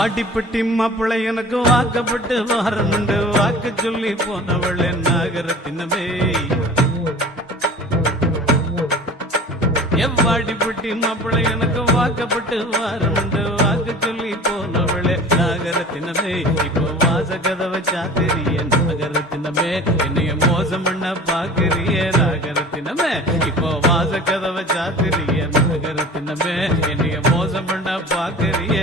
வாடிப்பட்டி மாப்பிள்ளை எனக்கு வாக்கப்பட்டு வாரமுண்டு வாக்கு சொல்லி போனவள் நாகரத்தினமே எவ்வாடிப்பட்டி மாப்பிள்ளை எனக்கு வாக்கப்பட்டு வாரமுண்டு வாக்கு சொல்லி போனவளே நாகரத்தினமே இப்போ வாச கதவை சாத்திரிய நாகரத்தினமே என்னைய மோசம் பண்ண பாக்குறிய நாகரத்தினமே இப்போ வாச கதவை சாத்திரிய நாகரத்தினமே என்னைய மோசம் பண்ண பாக்குறிய